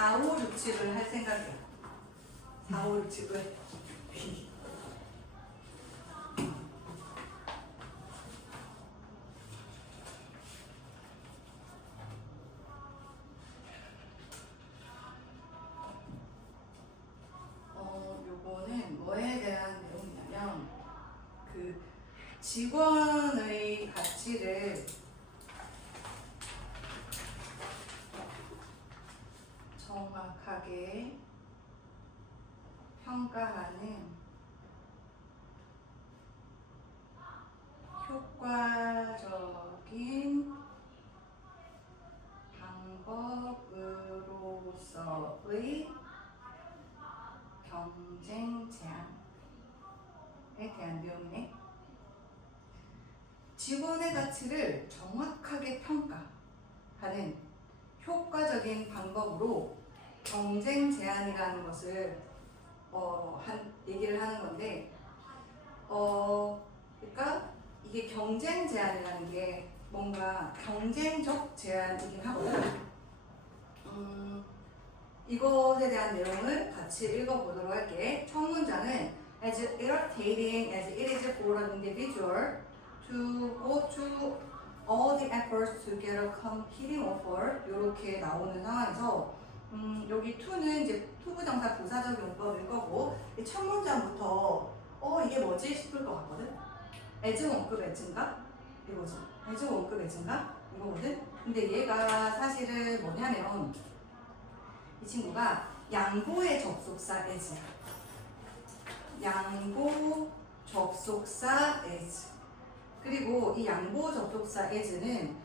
4, 5, 6, 7을 할 생각이야. 4, 5, 6, 7을. 요거는 뭐에 대한 내용이냐면 그 직원의 가치를 정확하게 평가하는 효과적인 방법으로서의 경쟁 제한에 대한 내용이네. 직원의 가치를 정확하게 평가하는 효과적인 방법으로 경쟁 제한이라는 것을 얘기를 하는 건데, 그러니까 이게 경쟁 제한이라는 게 뭔가 경쟁적 제한이긴 하고, 이것에 대한 내용을 같이 읽어보도록 할게. 첫 문장은 as irritating as it is for an individual to go to all the efforts to get a competing offer 이렇게 나오는 상황에서 여기 to는 이제 투부정사 부사적 용법일 거고 이 첫 문장부터 이게 뭐지 싶을 것 같거든. as 원급 as인가? 이거지. as 원급 as인가? 이거거든. 근데 얘가 사실은 뭐냐면 이 친구가 양보의 접속사 as, 양보 접속사 as. 그리고 이 양보 접속사 as는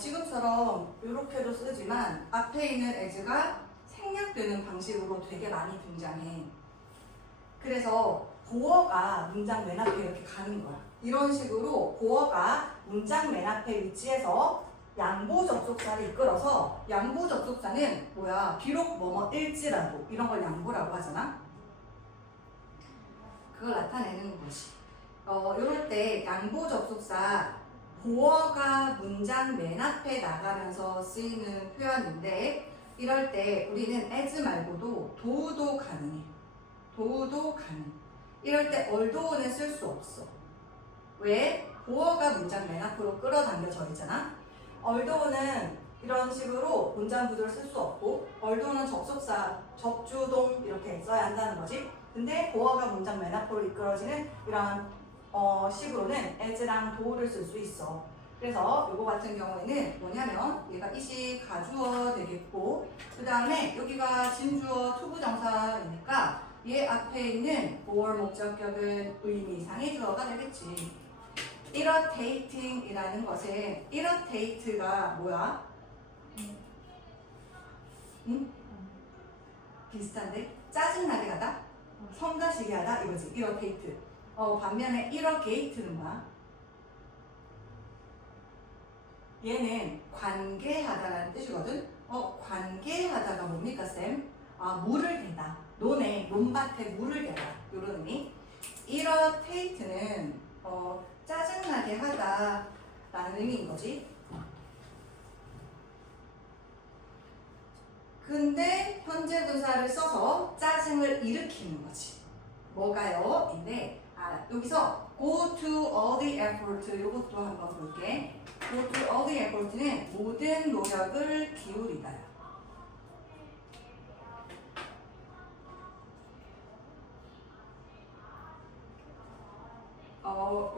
지금처럼 이렇게도 쓰지만 앞에 있는 as가 생략되는 방식으로 되게 많이 등장해. 그래서 보어가 문장 맨 앞에 이렇게 가는 거야. 이런 식으로 보어가 문장 맨 앞에 위치해서 양보 접속사를 이끌어서 양보 접속사는 뭐야? 비록 뭐뭐일지라도 이런 걸 양보라고 하잖아. 그걸 나타내는 것이. 이럴 때 양보 접속사 보어가 문장 맨 앞에 나가면서 쓰이는 표현인데 이럴 때 우리는 as 말고도 do도 가능해. do도 가능. 이럴 때 although는 쓸 수 없어. 왜? 보어가 문장 맨 앞으로 끌어당겨져 있잖아. although는 이런 식으로 문장 구조를 쓸 수 없고 although는 접속사, 접주동 이렇게 써야 한다는 거지. 근데 보어가 문장 맨 앞으로 이끌어지는 이런 식으로는 as랑 do를 쓸 수 있어. 그래서 이거 같은 경우에는 뭐냐면 얘가 이시 가주어 되겠고 그 다음에 여기가 진주어 투부정사이니까 얘 앞에 있는 for 목적격은 의미상의 주어가 되겠지. irritating 이라는 것은 irritate가 뭐야? 응? 비슷한데? 짜증나게 하다? 성가시게 하다? 이거지. irritate. 반면에 irrigate는 뭐야? 얘는 관계하다라는 뜻이거든? 관계하다가 뭡니까, 쌤? 물을 대다. 논에, 논밭에 물을 대다. 요런 의미. irritate는 짜증나게 하다 라는 의미인 거지. 근데 현재 분사를 써서 짜증을 일으키는 거지. 뭐가요? 인데 여기서 go to all the effort 이것도 한번 볼게. go to all the effort는 모든 노력을 기울이다.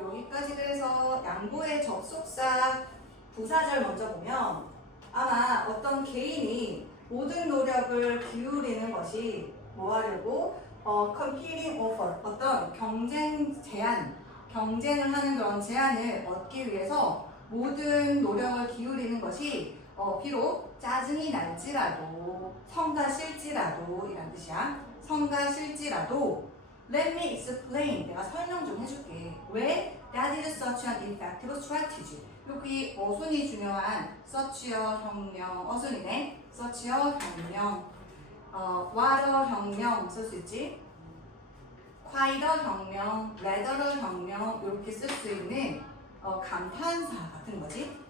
여기까지 해서 양보의 접속사 부사절 먼저 보면 아마 어떤 개인이 모든 노력을 기울이는 것이 뭐 하려고? competing offer, 어떤 경쟁 제한, 경쟁을 하는 그런 제한을 얻기 위해서 모든 노력을 기울이는 것이 비록 짜증이 날지라도 성가 싫지라도 이란 뜻이야. 성가 싫지라도 Let me explain. 내가 설명 좀 해줄게. 왜? That is such an effective strategy. 여기 어순이 중요한 such여 혁명, 어순이네. such여 혁명, what여 혁명 쓸 수 있지. quite여 혁명, rather여 혁명 이렇게 쓸 수 있는 감탄사 같은 거지.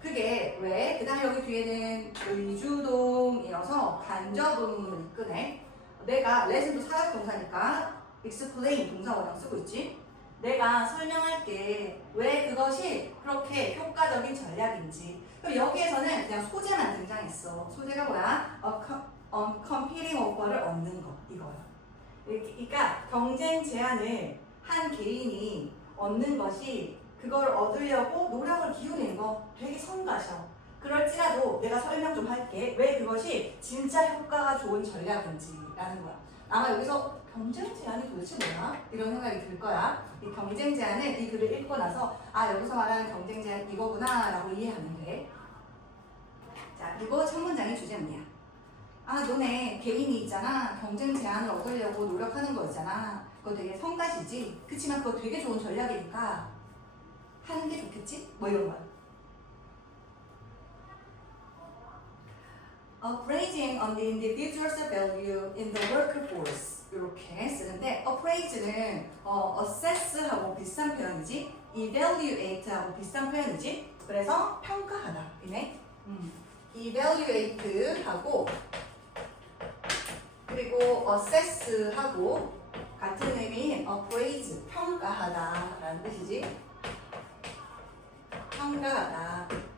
그게 왜? 그 다음에 여기 뒤에는 의주동이어서 간접의문을 이끄네. 내가 let은도 사역동사니까 explain 동사 원형 쓰고 있지. 내가 설명할게 왜 그것이 그렇게 효과적인 전략인지. 그럼 여기에서는 그냥 소재만 등장했어. 소재가 뭐야? competing offer를 얻는 거 이거야. 그러니까 경쟁 제한을 한 개인이 얻는 것이 그걸 얻으려고 노력을 기울이는 거 되게 성가셔. 그럴지라도 내가 설명 좀 할게. 왜 그것이 진짜 효과가 좋은 전략인지라는 거야. 아마 여기서 경쟁 제한이 도대체 뭐야? 이런 생각이 들 거야. 이 경쟁 제한을 이 글을 읽고 나서 아 여기서 말하는 경쟁 제한 이거구나 라고 이해하면 돼. 자 그리고 첫 문장의 주제 뭐냐? 아 너네 개인이 있잖아. 경쟁 제한을 얻으려고 노력하는 거 있잖아. 그거 되게 성가시지. 그치만 그거 되게 좋은 전략이니까 하는 게 좋겠지? 뭐 이런 거야. Appraising on the individual's value in the workforce 이렇게 쓰는데 appraise는 assess하고 비슷한 표현이지 evaluate하고 비슷한 표현이지 그래서 평가하다 이네 evaluate하고 그리고 assess하고 같은 의미인 appraise 평가하다 라는 뜻이지 평가하다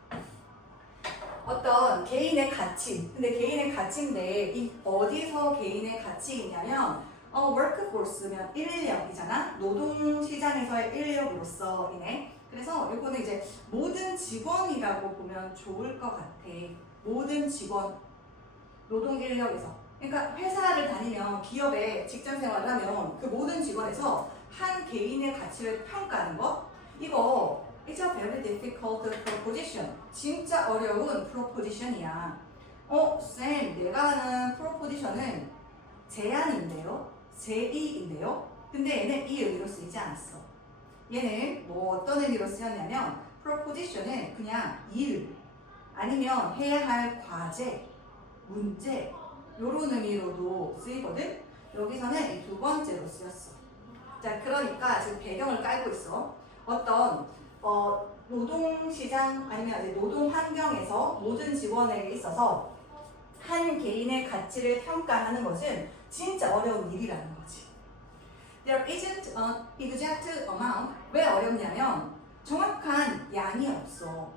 어떤 개인의 가치. 근데 개인의 가치인데 이 어디서 개인의 가치이냐면 workforce면 인력이잖아. 노동시장에서의 인력으로서이네. 그래서 이거는 이제 모든 직원이라고 보면 좋을 것 같아. 모든 직원, 노동 인력에서. 그러니까 회사를 다니면 기업에 직장 생활을 하면 그 모든 직원에서 한 개인의 가치를 평가하는 거. 이거 It's a very difficult proposition. 진짜 어려운 proposition이야. 쌤, 내가 하는 proposition은 제안인데요? 제의인데요? 근데 얘는 이 의미로 쓰이지 않았어. 얘는 뭐 어떤 의미로 쓰였냐면 proposition은 그냥 일, 아니면 해야 할 과제, 문제 요런 의미로도 쓰이거든? 여기서는 이 두 번째로 쓰였어. 자, 그러니까 지금 배경을 깔고 있어. 어떤 노동시장 아니면 이제 노동 환경에서 모든 직원에게 있어서 한 개인의 가치를 평가하는 것은 진짜 어려운 일이라는 거지. There isn't an exact amount. 왜 어렵냐면 정확한 양이 없어.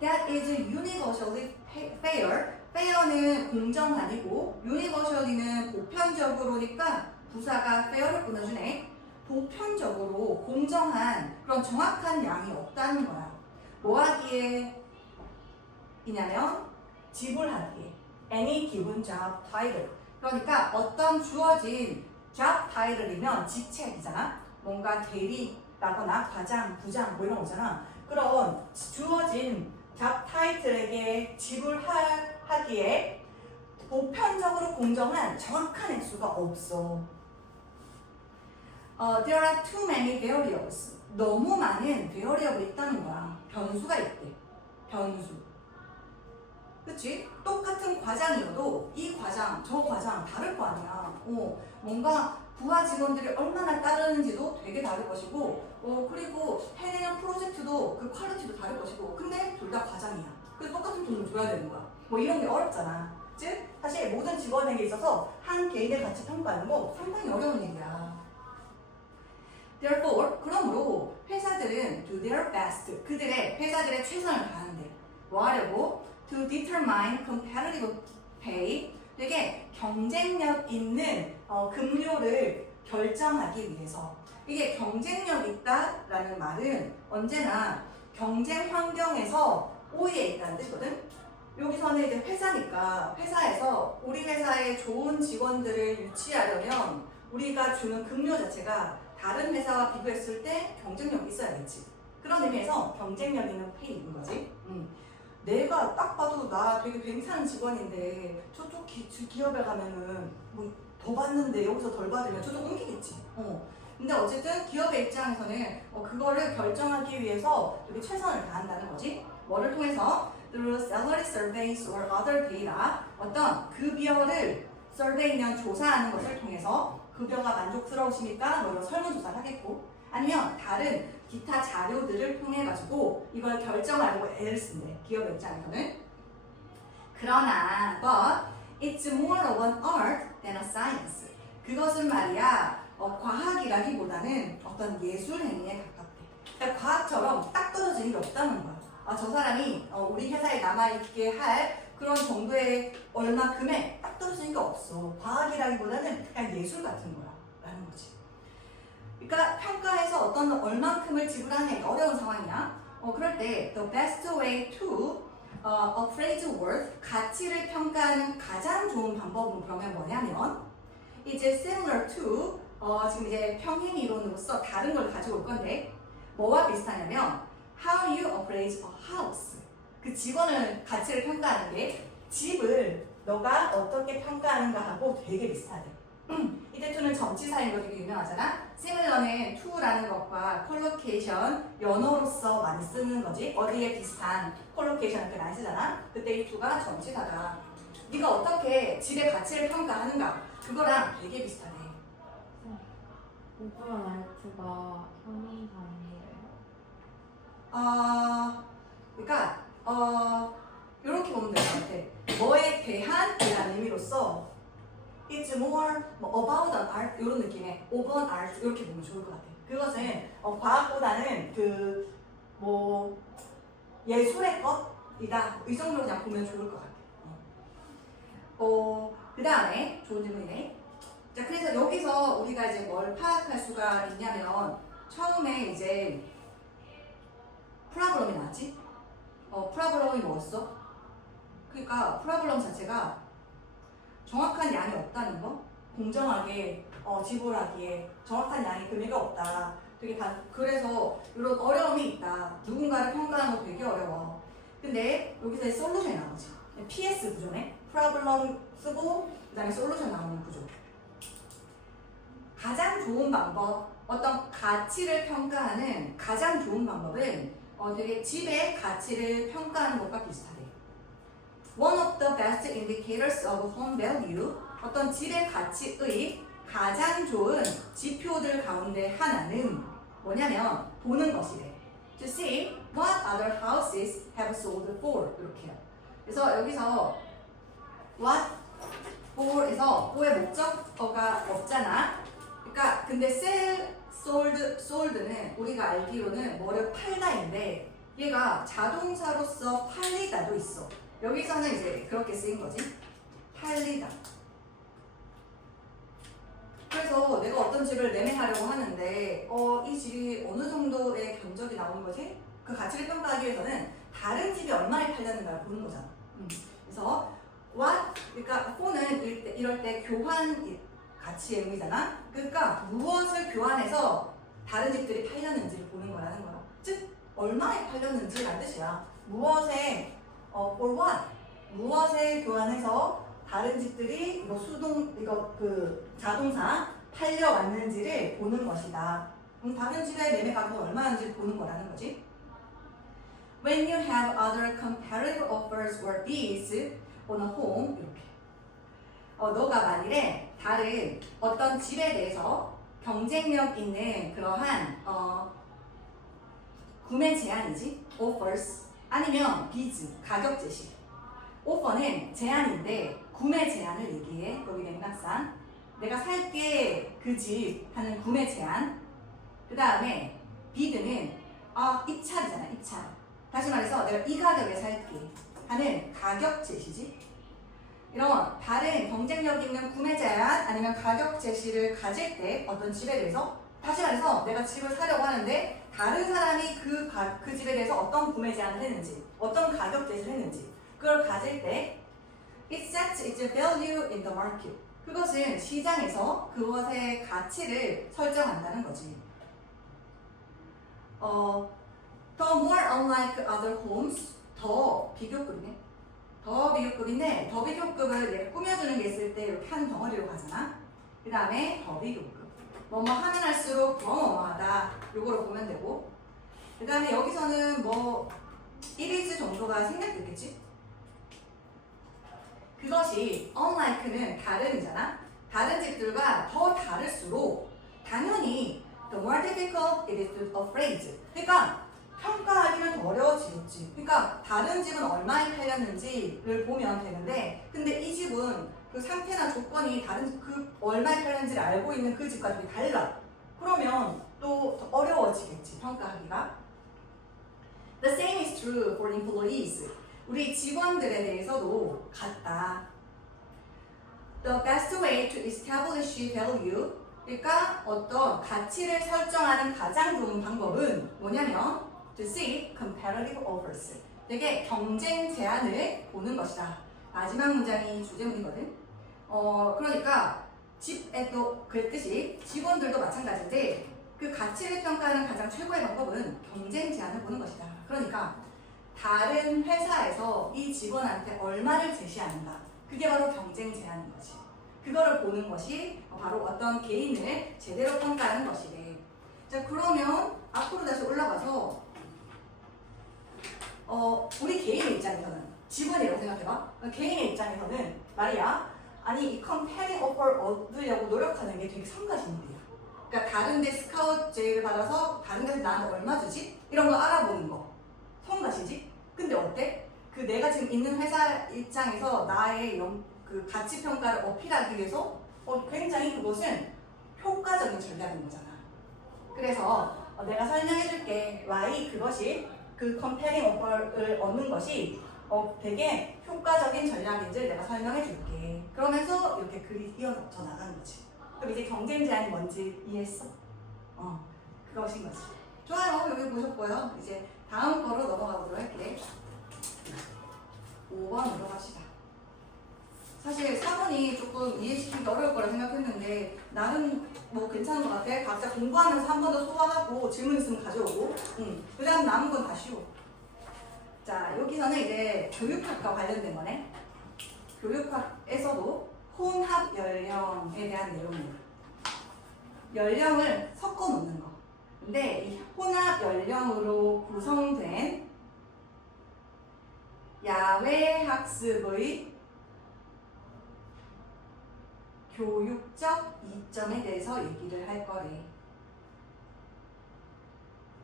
That is universally fair. fair는 공정한이고 universally는 보편적으로니까 부사가 fair를 끊어주네. 보편적으로 공정한 그런 정확한 양이 없다는 거야. 뭐 하기에 이냐면 지불하기에 any given job title. 그러니까 어떤 주어진 job title이면 직책이잖아. 뭔가 대리라거나 과장, 부장 뭐 이런 거잖아. 그런 주어진 job title에게 지불하기에 보편적으로 공정한 정확한 액수가 없어. There are too many variables. 너무 많은 variable이 있다는 거야. 변수가 있대. 변수. 그치? 똑같은 과장이어도 이 과장, 저 과장 다를 거 아니야. 뭔가 부하 직원들이 얼마나 따르는지도 되게 다를 것이고 그리고 해내는 프로젝트도 그 퀄리티도 다를 것이고 근데 둘 다 과장이야. 그래서 똑같은 돈을 줘야 되는 거야. 뭐 이런 게 어렵잖아. 즉 사실 모든 직원에게 있어서 한 개인의 가치 평가하는 거 상당히 어려운 일이야. Therefore, 그러므로 회사들은 do their best. 회사들의 최선을 다하는데 뭐 하려고? To determine competitive pay. 되게 경쟁력 있는 급료를 결정하기 위해서. 이게 경쟁력 있다라는 말은 언제나 경쟁 환경에서 우위에 있다는 뜻이거든. 여기서는 이제 회사니까 회사에서 우리 회사에 좋은 직원들을 유치하려면 우리가 주는 급료 자체가 다른 회사와 비교했을 때 경쟁력이 있어야겠지. 그런 의미에서 경쟁력 있는 페이인 거지. 내가 딱 봐도 나 되게 괜찮은 직원인데 저쪽 기업에 가면은 뭐 더 받는데 여기서 덜 받으면 저쪽 옮기겠지. 근데 어쨌든 기업의 입장에서는 그거를 결정하기 위해서 되게 최선을 다한다는 거지. 뭐를 통해서? Through salary surveys or other data. 어떤 급여를 survey면 조사하는 것을 통해서 급여가 만족스러우십니까? 뭐 이런 설문조사를 하겠고 아니면 다른 기타 자료들을 통해 가지고 이걸 결정하려고 애를 쓴대. 기업 입장에서는. 그러나 but It's more of an art than a science. 그것은 말이야 과학이라기보다는 어떤 예술 행위에 가깝대. 그러니까 과학처럼 딱 떨어지는 게 없다는 거야. 저 사람이 우리 회사에 남아있게 할 그런 정도의 얼마 금액 딱 떨어지는 게 없어. 과학이라기보다는 그냥 예술 같은 거야 라는 거지. 그러니까 평가에서 어떤 얼만큼을 지불하는 어려운 상황이야. 그럴 때 the best way to appraise worth, 가치를 평가하는 가장 좋은 방법은 그러면 뭐냐면 이제 similar to 지금 이제 평행 이론으로서 다른 걸 가지고 올 건데 뭐와 비슷하냐면 how you appraise a house. 그 직원을 가치를 평가하는 게 집을 너가 어떻게 평가하는가 하고 되게 비슷하대. 이때 to는 전치사인 거 되게 유명하잖아. similar는 to라는 것과 collocation, 연어로서 많이 쓰는 거지. 어디에 비슷한 collocation 이렇게 많이 쓰잖아. 그때 이 to가 전치사다. 네가 어떻게 집의 가치를 평가하는가 그거랑 되게 비슷하네. 오브런 알트가 형용사인가요? 그러니까 이렇게 보면 될 것 같아. 뭐에 대한 이라는 의미로서 It's more about an art 이런 느낌의 of an art 이렇게 보면 좋을 것 같아. 그것은 과학보다는 그 뭐 예술의 것이다 이 정도로 그냥 보면 좋을 것 같아. 그 다음에 좋은 질문이네. 자, 그래서 여기서 우리가 이제 뭘 파악할 수가 있냐면 처음에 이제 프라블럼이 나왔지? 프라블럼이 뭐였어? 그러니까 프라블럼 자체가 정확한 양이 없다는 거? 공정하게 지불하기에 정확한 양의 금액이 없다. 되게 그래서 이런 어려움이 있다. 누군가를 평가하는 거 되게 어려워. 근데 여기서 솔루션이 나오지. PS 구조네. 프라블럼 쓰고 그 다음에 솔루션 나오는 구조. 가장 좋은 방법, 어떤 가치를 평가하는 가장 좋은 방법은 되게 집의 가치를 평가하는 것과 비슷하대. One of the best indicators of home value, 어떤 집의 가치의 가장 좋은 지표들 가운데 하나는 뭐냐면 보는 것이래. To see what other houses have sold for 이렇게요. 그래서 여기서 what for에서 for의 목적어가 없잖아. 그러니까 근데 sell, sold는 우리가 알기로는 뭐를 팔다인데 얘가 자동사로서 팔리다도 있어. 여기서는 이제 그렇게 쓰인 거지. 팔리다. 그래서 내가 어떤 집을 매매하려고 하는데 이 집이 어느 정도의 견적이 나오는 거지? 그 가치를 평가하기 위해서는 다른 집이 얼마에 팔렸는가를 보는 거잖아. 그래서 what, 그러니까 for는 이럴 때 교환 가치의 의미잖아. 그러니까 무엇을 교환해서 다른 집들이 팔렸는지를 보는 거라는 거야. 즉 얼마에 팔렸는지라는 뜻이야. 무엇에 for what, 무엇에 교환해서 다른 집들이 이거 그 자동사 팔려왔는지를 보는 것이다. 다른 집의 매매 가격이 얼마인지 보는 거라는 거지. When you have other comparative offers or bids on a home 이렇게. 너가 만일에 다른 어떤 집에 대해서 경쟁력 있는 그러한 구매 제한이지, offers 아니면 bids 가격 제시. 오퍼는 제한인데 구매 제한을 얘기해. 여기 맥락상 내가 살게 그 집 하는 구매 제한. 그 다음에 비드는 입찰이잖아. 입찰. 다시 말해서 내가 이 가격에 살게 하는 가격 제시지. 이런 다른 경쟁력 있는 구매 제한 아니면 가격 제시를 가질 때 어떤 집에 대해서 다시 말해서 내가 집을 사려고 하는데 다른 사람이 그 집에 대해서 어떤 구매 제한을 했는지 어떤 가격 제시를 했는지 그걸 가질 때 it sets its value in the market. 그것은 시장에서 그것의 가치를 설정한다는 거지. The more unlike other homes, 더 비교급이네. 더 비교급인데 더 비교급을 내가 꾸며주는 게 있을 때 이렇게 한 덩어리로 가잖아. 그 다음에 더 비교급. 뭐뭐 하면 할수록 더 뭐뭐하다. 요거로 보면 되고. 그 다음에 여기서는 뭐 1일즈 정도가 생략됐겠지? 그것이 unlike는 다른이잖아. 다른 집들과 더 다를수록 당연히 the more difficult it is to appraise. 그러니까 평가하기는 더 어려워지겠지. 그러니까 다른 집은 얼마에 팔렸는지를 보면 되는데, 근데 이 집은 그 상태나 조건이 다른 그 얼마에 팔렸는지를 알고 있는 그 집과 되게 달라. 그러면 또 더 어려워지겠지, 평가하기가. The same is true for employees. 우리 직원들에 대해서도 같다. The best way to establish value. 그러니까 어떤 가치를 설정하는 가장 좋은 방법은 뭐냐면 to seek comparative offers. 되게 경쟁 제안을 보는 것이다. 마지막 문장이 주제문이거든. 그러니까 집에도 그랬듯이 직원들도 마찬가지인데 그 가치를 평가하는 가장 최고의 방법은 경쟁 제안을 보는 것이다. 그러니까 다른 회사에서 이 직원한테 얼마를 제시하는가. 그게 바로 경쟁 제안인 거지. 그거를 보는 것이 바로 어떤 개인을 제대로 평가하는 것이래. 자, 그러면 앞으로 다시 올라가서 우리 개인의 입장에서는 직원이라고 생각해봐. 개인의 입장에서는 말이야. 아니 이 컴페링 오퍼를 얻으려고 노력하는 게 되게 성가신 일이야. 그러니까 다른 데 스카우트 제의를 받아서 다른 데서 나한테 얼마 주지? 이런 거 알아보는 거. 성가시지? 근데 어때? 그 내가 지금 있는 회사 입장에서 나의 그 가치 평가를 어필하기 위해서 굉장히 그것은 효과적인 전략인 거잖아. 그래서 내가 설명해 줄게. why 그것이 그 컴페링 오퍼를 얻는 것이 되게 효과적인 전략인지 내가 설명해 줄게. 그러면서 이렇게 글이 이어져 나가는 거지. 그럼 이제 경쟁 제한이 뭔지 이해했어? 그것인 거지. 좋아요. 여기 보셨고요. 이제 다음 거로 넘어가 보도록 할게. 5번으로 갑시다. 사실 4번이 조금 이해시키기 어려울 거라 생각했는데 나는 뭐 괜찮은 것 같아. 각자 공부하면서 한 번 더 소화하고 질문 있으면 가져오고 그 다음 남은 건 다 쉬워. 자, 여기서는 이제 교육학과 관련된 거네. 교육학에서도 혼합 연령에 대한 내용이에요. 연령을 섞어 놓는 거. 근데 이 혼합 연령으로 구성된 야외 학습의 교육적 이점에 대해서 얘기를 할 거래.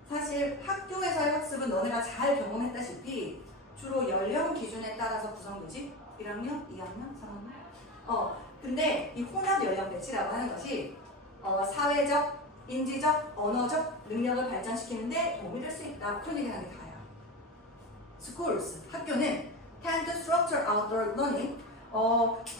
사실 학교에서의 학습은 너네가 잘 경험했다시피 주로 연령 기준에 따라서 구성되지? 1학년, 2학년, 3학년? 근데 이 혼합 연령 배치라고 하는 것이 사회적, 인지적, 언어적 능력을 발전시키는데 도움이 될 수 있다. 그런 얘기를 하는 게 다야. Schools, 학교는 tend to structure outdoor learning.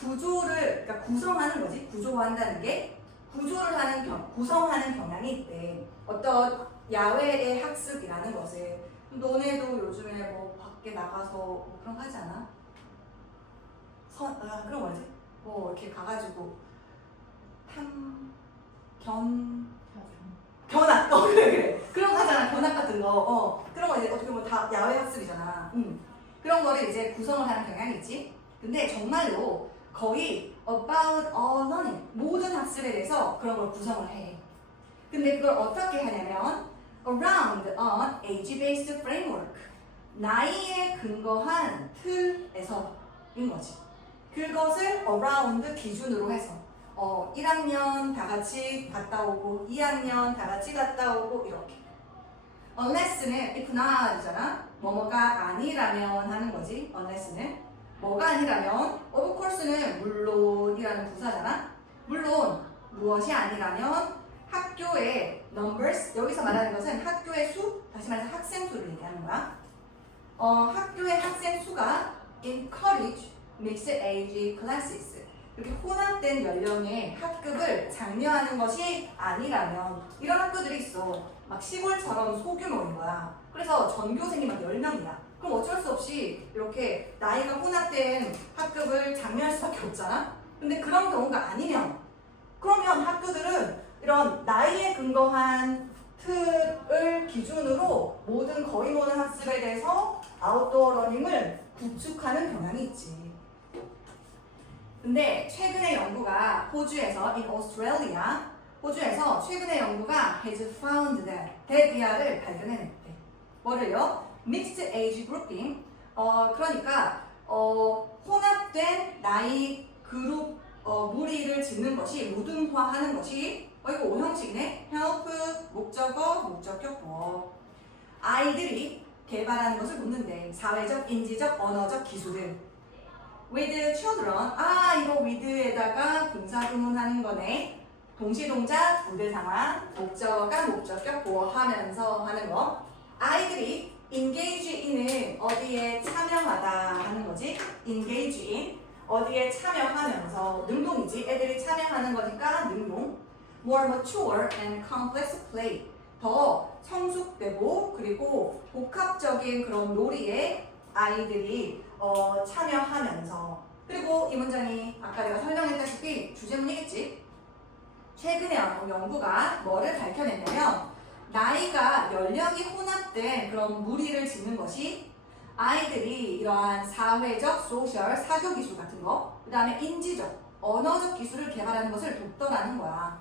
구조를, 그러니까 구성하는 거지. 구조화한다는 게 구성하는 경향이 있대. 어떤 야외의 학습이라는 것을. 너네도 요즘에 뭐 밖에 나가서 뭐 그런 거 하지 않아? 그런 거지? 뭐 이렇게 가가지고 견학 그래 그런 거 하잖아. 견학 같은 거 그런 거 이제 어떻게 보면 다 야외 학습이잖아. 그런 거를 이제 구성을 하는 경향이 있지. 근데 정말로 거의 about all learning 모든 학습에 대해서 그런 걸 구성을 해. 근데 그걸 어떻게 하냐면 around an age-based framework 나이에 근거한 틀에서인 거지. 그것을 around 기준으로 해서 1학년 다 같이 갔다 오고 2학년 다 같이 갔다 오고 이렇게. unless는 if not이잖아. 뭐뭐가 아니라면 하는 거지. unless는 뭐가 아니라면 of course는 물론이라는 부사잖아. 물론 무엇이 아니라면 학교의 numbers, 여기서 말하는 것은 학교의 수, 다시 말해서 학생 수를 얘기하는 거야. 학교의 학생 수가 encourage mixed age classes. 이렇게 혼합된 연령의 학급을 장려하는 것이 아니라면 이런 학교들이 있어. 막 시골처럼 소규모인 거야. 그래서 전교생이 막 10명이야. 그럼 어쩔 수 없이 이렇게 나이가 혼합된 학급을 장려할 수밖에 없잖아. 근데 그런 경우가 아니면 그러면 학교들은 이런 나이에 근거한 틀을 기준으로 거의 모든 학습에 대해서 아웃도어 러닝을 구축하는 경향이 있지. 근데 최근의 연구가 호주에서 최근의 연구가 has found that DER를 발견해냈대. 뭐를요? Mixed Age Grouping. 그러니까 혼합된 나이 그룹 무리를 짓는 것이 모둠화하는 것이 이거 5형식이네. help, 목적어, 목적격, 보어. 아이들이 개발하는 것을 묻는데 사회적, 인지적, 언어적 기술을 with children 이거 with에다가 분사구문하는 거네. 동시동작, 부대 상황, 목적어가 목적격 보호하면서 하는 거. 아이들이 engage in은 어디에 참여하다 하는 거지. engage in 어디에 참여하면서 능동이지. 애들이 참여하는 거니까 능동. more mature and complex play 더 성숙되고 그리고 복합적인 그런 놀이에 아이들이 참여하면서 그리고 이 문장이 아까 내가 설명했다시피 주제문이겠지. 최근에 연구가 뭐를 밝혀냈냐면 나이가 연령이 혼합된 그런 무리를 짓는 것이 아이들이 이러한 사회적, 소셜, 사교 기술 같은 거, 그 다음에 인지적, 언어적 기술을 개발하는 것을 돕더라는 거야.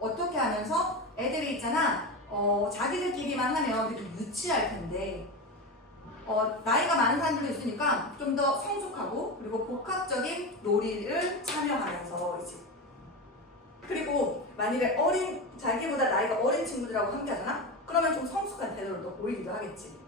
어떻게 하면서 애들이 있잖아. 자기들끼리만 하면 되게 유치할 텐데 나이가 많은 사람들도 있으니까 좀 더 성숙하고 그리고 복합적인 놀이를 참여하면서 이제 그리고 만일에 자기보다 나이가 어린 친구들하고 함께 하잖아? 그러면 좀 성숙한 태도를 더 보이기도 하겠지.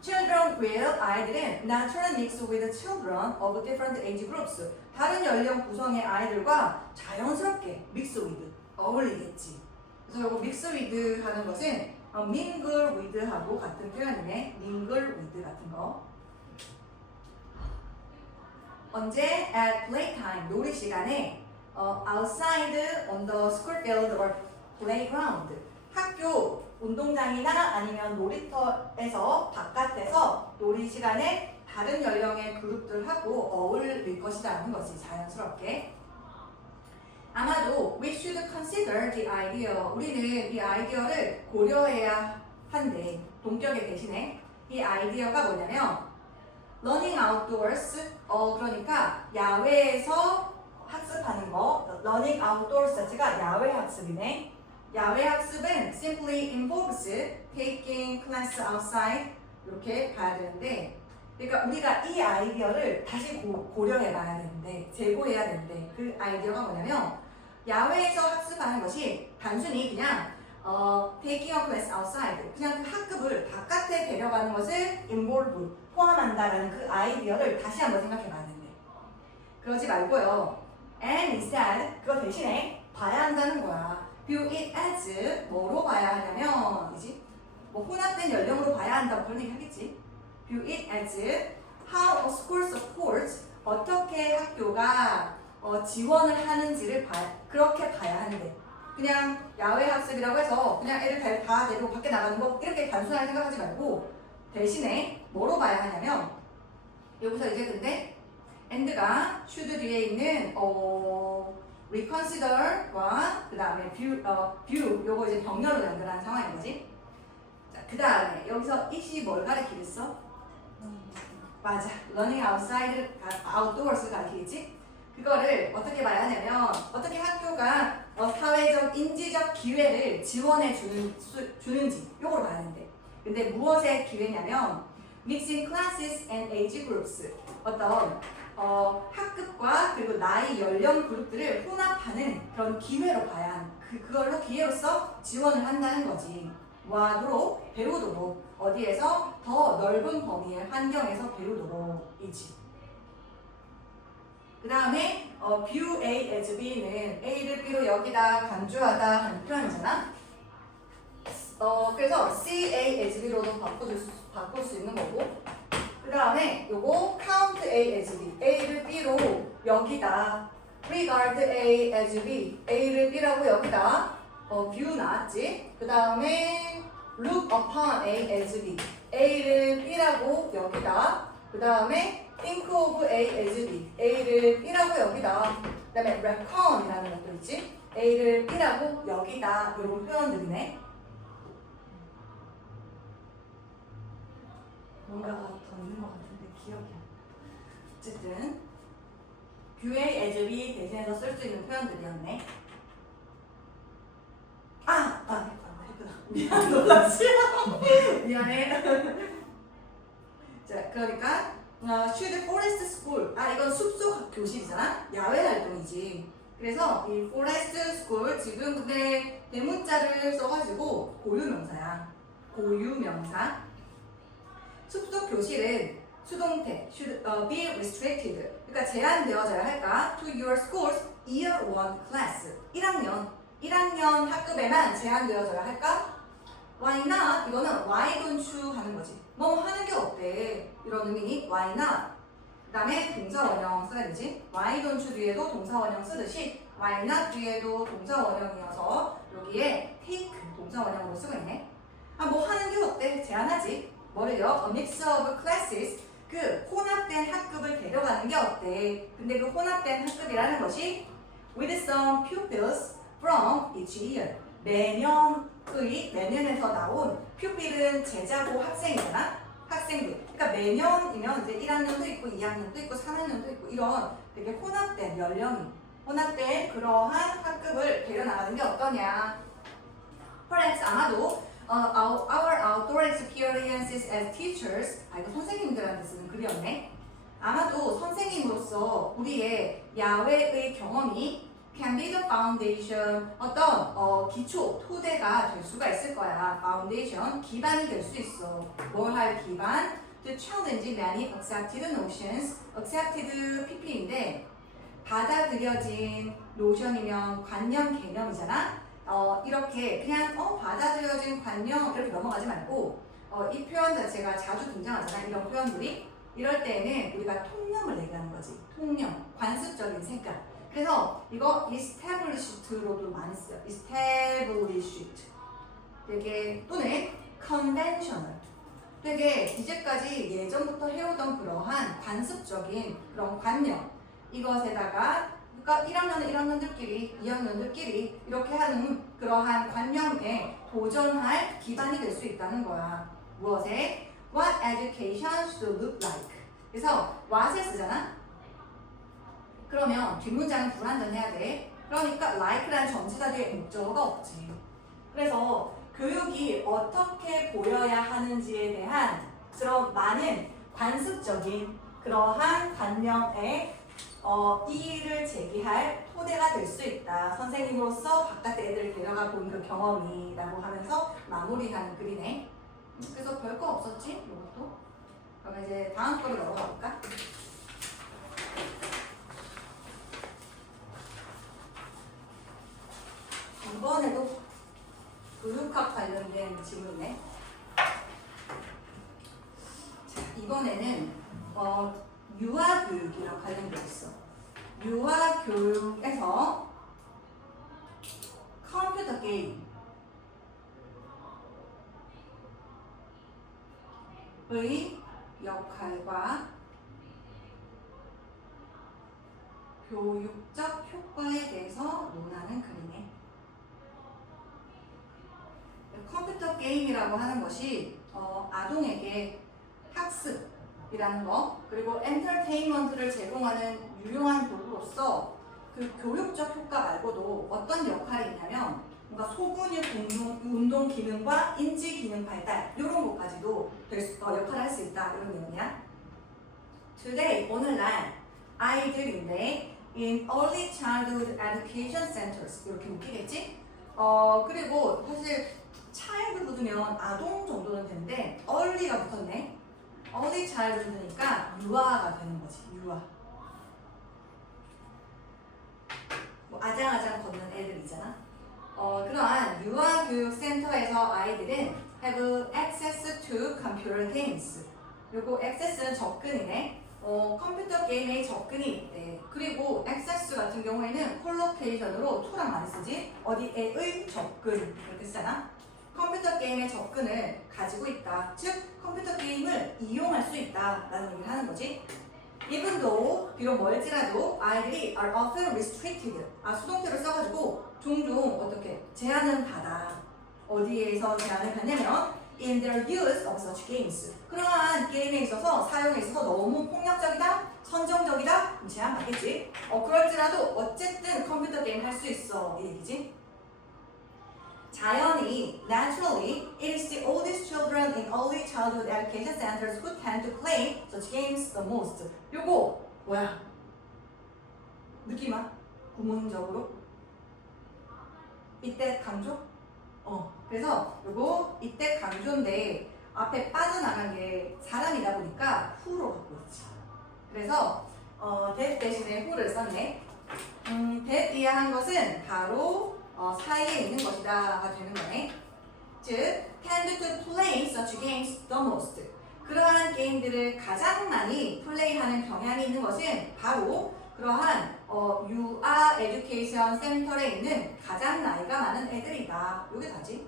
Children will 아이들은 natural mix with children of different age groups 다른 연령 구성의 아이들과 자연스럽게 mix with 어울리겠지. 그래서 이거 mix with 하는 것은 mingle with 하고 같은 표현이네. mingle with 같은 거. 언제? at playtime 놀이 시간에 outside on the school field or playground 학교 운동장이나 아니면 놀이터에서 바깥에서 놀이 시간에 다른 연령의 그룹들하고 어울릴 것이라는 것이 자연스럽게. 아마도 we should consider the idea. 우리는 이 아이디어를 고려해야 한데 동격의 대신에 이 아이디어가 뭐냐면 learning outdoors 그러니까 야외에서 학습하는 거. learning outdoors 자체가 야외 학습이네. 야외 학습은 simply involves taking class outside 이렇게 봐야 되는데 그러니까 우리가 이 아이디어를 다시 고려해 봐야 되는데 재고해야 되는데 그 아이디어가 뭐냐면 야외에서 학습하는 것이 단순히 그냥 taking a class outside 그냥 그 학급을 바깥에 데려가는 것을 involve 포함한다라는 그 아이디어를 다시 한번 생각해 봐야 되는데 그러지 말고요. and instead 그거 대신에 봐야 한다는 거야. view it as 뭐로 봐야 하냐면 이지 뭐 혼합된 연령으로 봐야 한다고 그런 얘기 하겠지. view it as how a school supports 어떻게 학교가 지원을 하는지를 그렇게 봐야 하는데 그냥 야외 학습이라고 해서 그냥 애들 다 데리고 밖에 나가는 거 이렇게 단순하게 생각하지 말고 대신에 뭐로 봐야 하냐면 여기서 이제 근데 and가 should 뒤에 있는 reconsider과 그 다음에 view 요거 이제 병렬로 연결하는 상황인 거지. 자, 그 다음에 여기서 it이 뭘 가리키겠어? 맞아. learning outside, outdoors 가리키겠지? 그거를 어떻게 봐야 하냐면 어떻게 학교가 사회적, 인지적 기회를 지원해 주는지 요걸 봐야 하는데 근데 무엇의 기회냐면 mixing classes and age groups 어떤 학급과 그리고 나이 연령 그룹들을 혼합하는 그런 기회로 봐야 하는 그걸로 기회로서 지원을 한다는 거지. 뭐하도록 배우도록 어디에서 더 넓은 범위의 환경에서 배우도록이지. 그 다음에 view A as B는 A를 B로 여기다 간주하다 하는 표현이잖아. 그래서 see A as B로도 바꿀 수 있는 거고 그 다음에 요거 count A as B A를 B로 여기다 regard A as B A를 B라고 여기다 view 나왔지. 그 다음에 look upon A as B A를 B라고 여기다 그 다음에 think of A as B A를 B라고 여기다 그 다음에 reckon이라는 것도 있지. A를 B라고 여기다 이런 표현들이네. 뭔가가 더 있는 것 같은데 기억이 안 나. 어쨌든 뷰의 as B 대신해서 쓸 수 있는 표현들이었네. 했구나. 미안, 놀랐지? 미안해. 자, 그러니까 should forest school 이건 숲속 교실이잖아. 야외 활동이지. 그래서 이 forest school 지금 근데 대문자를 써가지고 고유명사야. 고유명사. 숙소 교실은 수동태 should be restricted. 그러니까 제한되어져야 할까? To your school's year 1 class. 1학년 학급에만 제한되어져야 할까? Why not? 이거는 why don't you 하는 거지. 뭐 하는 게 어때? 이런 의미. Why not? 그 다음에 동사원형 써야 되지. Why don't you 뒤에도 동사원형 쓰듯이 why not 뒤에도 동사원형이어서 여기에 take 동사원형으로 쓰고 있네. 뭐 하는 게 어때? 제한하지. 뭐를요? A mix of classes. 그 혼합된 학급을 데려가는 게 어때? 근데 그 혼합된 학급이라는 것이 with some pupils from each year. 매년에서 나온 퓨필은 제자고 학생이잖아. 학생들. 그러니까 매년이면 이제 1학년도 있고 2학년도 있고 3학년도 있고 이런 되게 혼합된 연령이 혼합된 그러한 학급을 데려나가는 게 어떠냐. Perhaps 아마도 our outdoor experiences as teachers. 이거 선생님들한테 쓰는 글이었네. 아마도 선생님으로서 우리의 야외의 경험이 can be the foundation. 어떤 기초, 토대가 될 수가 있을 거야. foundation, 기반이 될 수 있어. 뭘 할 기반? To challenge many accepted notions. accepted PP인데 받아들여진 노션이면 관념 개념이잖아. 이렇게 그냥 받아들여진 관념 이렇게 넘어가지 말고 이 표현 자체가 자주 등장하잖아. 이런 표현들이 이럴 때는 우리가 통념을 얘기하는 거지. 통념, 관습적인 생각. 그래서 이거 established로도 많이 써요. established. 되게 또는 conventional. 되게 이제까지 예전부터 해오던 그러한 관습적인 그런 관념. 이것에다가 그러니까 1학년은 1학년들끼리, 2학년들끼리 이렇게 하는 그러한 관념에 도전할 기반이 될 수 있다는 거야. 무엇에? What education should look like. 그래서 what에 쓰잖아? 그러면 뒷문장은 불완전해야 돼. 그러니까 like라는 전치사 뒤에 목적어가 없지. 그래서 교육이 어떻게 보여야 하는지에 대한 그런 많은 관습적인 그러한 관념에 이의를 제기할 토대가 될 수 있다. 선생님으로서 바깥에 애들을 데려가 본 그 경험이라고 하면서 마무리하는 글이네. 그래서 별거 없었지? 이것도. 그럼 이제 다음 거로 넘어가 볼까? 이번에도 교육학 관련된 질문이네. 자, 이번에는 유아교육이랑 관련되어 있어. 유아교육에서 컴퓨터 게임의 역할과 교육적 효과에 대해서 논하는 글이네. 컴퓨터 게임이라고 하는 것이 아동에게 학습이라는 거 그리고 엔터테인먼트를 제공하는 유용한 도구로서 그 교육적 효과 말고도 어떤 역할이 있냐면 뭔가 소근육 운동 기능과 인지 기능 발달 이런 것까지도 역할을 할 수 있다 이런 내용이야. Today 오늘날 아이들인데 in early childhood education centers 이렇게 웃기겠지? 그리고 사실 childhood면 아동 정도는 되는데 early가 붙었네. early childhood니까 유아가 되는 거지. 유아. 뭐 아장아장 걷는 애들이잖아. 그러한 유아교육센터에서 아이들은 have access to computer games. 그리고 access는 접근이네. 컴퓨터 게임에 접근이 있대. 그리고 access 같은 경우에는 콜로케이션으로 to랑 많이 쓰지. 어디에의 접근 이렇게 쓰잖아. 컴퓨터 게임의 접근을 가지고 있다. 즉 컴퓨터 게임을 이용할 수 있다라는 얘기를 하는 거지. Even though 비록 멀지라도 아이들이 are often restricted. 수동태를 써가지고 종종 어떻게 제한을 받아. 어디에서 제한을 받냐면 in their use of such games. 그러한 게임에 있어서 사용에 있어서 너무 폭력적이다, 선정적이다, 제한 받겠지. 그럴지라도 어쨌든 컴퓨터 게임 할 수 있어 이 얘기지. 자연히, naturally, it is the oldest children in early childhood education centers who tend to play such games the most. 요거 뭐야? 느낌 와? 구문적으로? 이때 강조? 그래서 요거 이때 강조인데 앞에 빠져나간 게 사람이다 보니까 who로 갖고 있지. 그래서 that 대신에 who를 썼네. that 이하한 것은 바로 사이에 있는 것이다가 되는 거네. 즉, tend to play such games the most. 그러한 게임들을 가장 많이 플레이하는 경향이 있는 것은 바로 그러한 유아 에듀케이션 센터에 있는 가장 나이가 많은 애들이다. 요게 다지.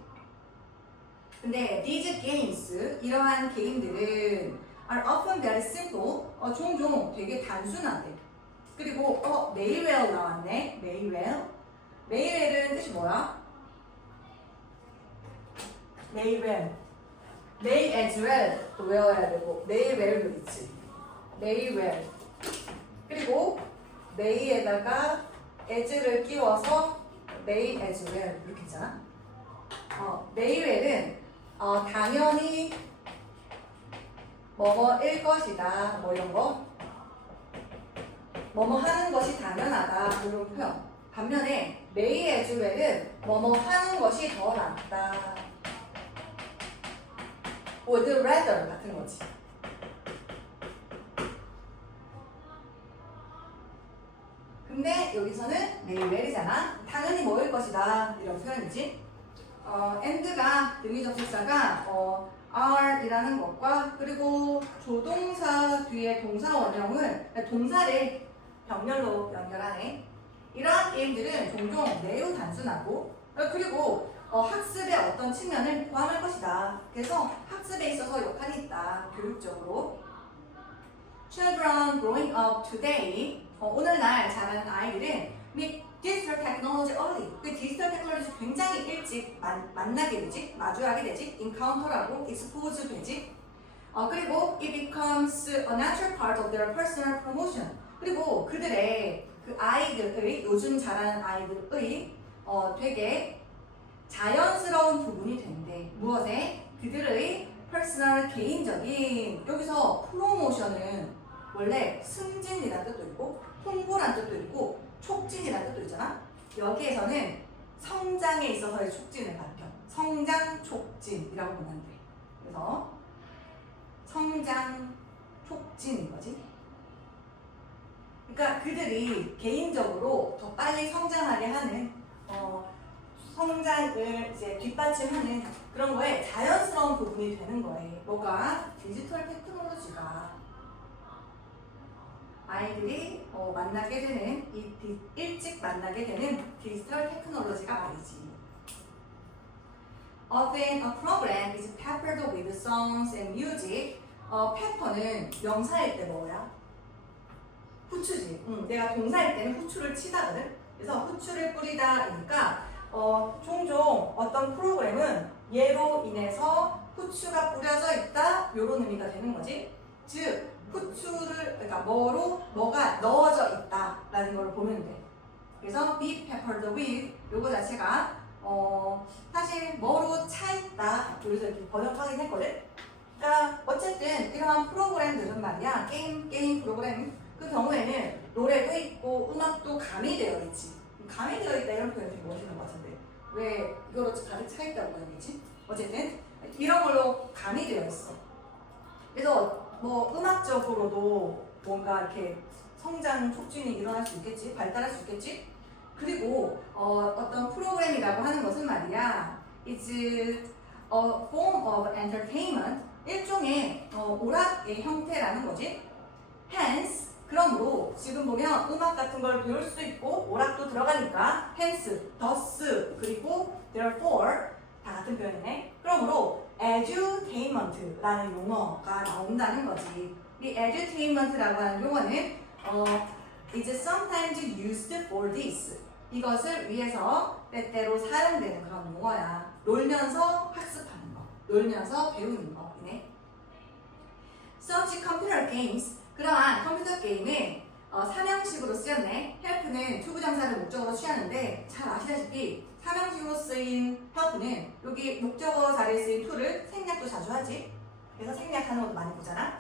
근데 these games, 이러한 게임들은 are often very simple, 종종 되게 단순하대. 그리고 may well 나왔네. may well. may well은 뜻이 뭐야? may well. may as well 또 외워야 되고 may well도 있지. may well. 그리고 may에다가 as를 끼워서 may as well 이렇게 있잖아. may well은 당연히 뭐뭐일 것이다 뭐 이런 거, 뭐뭐 하는 것이 당연하다 이런 표현. 반면에 may as well은 뭐뭐 하는 것이 더 낫다, would rather 같은 거지. 근데 여기서는 may well이잖아. 당연히 뭐일 것이다 이런 표현이지. and가 등위 접속사가 are이라는 것과 그리고 조동사 뒤에 동사 원형을 동사를 병렬로 연결하네. 이러한 게임들은 종종 매우 단순하고 그리고 학습의 어떤 측면을 포함할 것이다. 그래서 학습에 있어서 역할이 있다. 교육적으로. Children growing up today, 오늘날 자라는 아이들은 meet 디지털 테크놀로지 early. 그 디지털 테크놀로지 굉장히 일찍 만나게 되지, 마주하게 되지, encounter하고 expose 되지. 그리고 it becomes a natural part of their personal promotion. 그리고 그들의 그 아이들의 요즘 자라는 아이들의 되게 자연스러운 부분이 된대. 무엇에? 그들의 퍼스널 개인적인, 여기서 프로모션은 원래 승진이라는 뜻도 있고 홍보라는 뜻도 있고 촉진이라는 뜻도 있잖아. 여기에서는 성장에 있어서의 촉진을 가르쳐. 성장 촉진이라고 보면 돼. 그래서 성장 촉진인 거지. 그러니까 그들이 개인적으로 더 빨리 성장하게 하는 성장을 이제 뒷받침하는 그런 거에 자연스러운 부분이 되는 거예요. 뭐가? 디지털 테크놀로지가 아이들이 만나게 되는 일찍 만나게 되는 디지털 테크놀로지가 말이지. Often a program is peppered with songs and music. pepper는 명사일 때 뭐야? 후추지. 내가 동사일 때는 후추를 치다거든. 그래서 후추를 뿌리다니까 종종 어떤 프로그램은 얘로 인해서 후추가 뿌려져 있다 이런 의미가 되는 거지. 즉 후추를 그러니까 뭐가 넣어져 있다라는 걸 보면 돼. 그래서 be peppered with 요거 자체가 사실 뭐로 차 있다 여기서 이렇게 번역하긴 했거든. 그러니까 어쨌든 이러한 프로그램들은 말이야 게임 프로그램 그 경우에는 노래도 있고 음악도 가미되어 있지. 가미되어 있다 이런 표현이 되게 멋있는 것 같은데 왜 이거로 가득 차 있다고 얘기지? 어쨌든 이런 걸로 가미되어 있어. 그래서 뭐 음악적으로도 뭔가 이렇게 성장 촉진이 일어날 수 있겠지, 발달할 수 있겠지. 그리고 어떤 프로그램이라고 하는 것은 말이야, is a form of entertainment, 일종의 오락의 형태라는 거지. Hence, 그러므로 지금 보면 음악 같은 걸 배울 수 있고 오락도 들어가니까 hence, thus, 그리고 therefore 다 같은 표현이네. 그러므로 edutainment라는 용어가 나온다는 거지. 이 edutainment라고 하는 용어는 is sometimes used for this. 이것을 위해서 때때로 사용되는 그런 용어야. 놀면서 학습하는 거, 놀면서 배우는 거이네. Such computer games, 그러한 컴퓨터 게임은 삼형식으로 쓰였네. help는 투부정사를 목적으로 취하는데 잘 아시다시피 삼형식으로 쓰인 help는 여기 목적어 자리에 쓰인 to를 생략도 자주 하지. 그래서 생략하는 것도 많이 보잖아.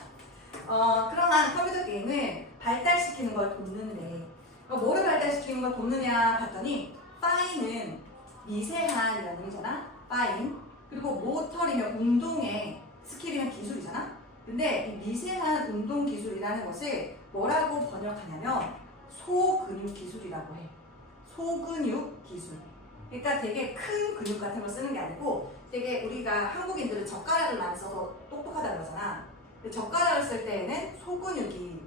그러한 컴퓨터 게임은 발달시키는 걸 돕는데 뭐를 발달시키는 걸 돕느냐 봤더니 fine은 미세한이라는 의미잖아. fine. 그리고 모터리면 운동의 스킬이면 기술이잖아. 근데 이 미세한 운동 기술이라는 것을 뭐라고 번역하냐면 소근육 기술이라고 해. 소근육 기술. 그러니까 되게 큰 근육 같은 걸 쓰는 게 아니고 되게 우리가 한국인들은 젓가락을 많이 써서 똑똑하다 그러잖아. 근데 젓가락을 쓸 때에는 소근육이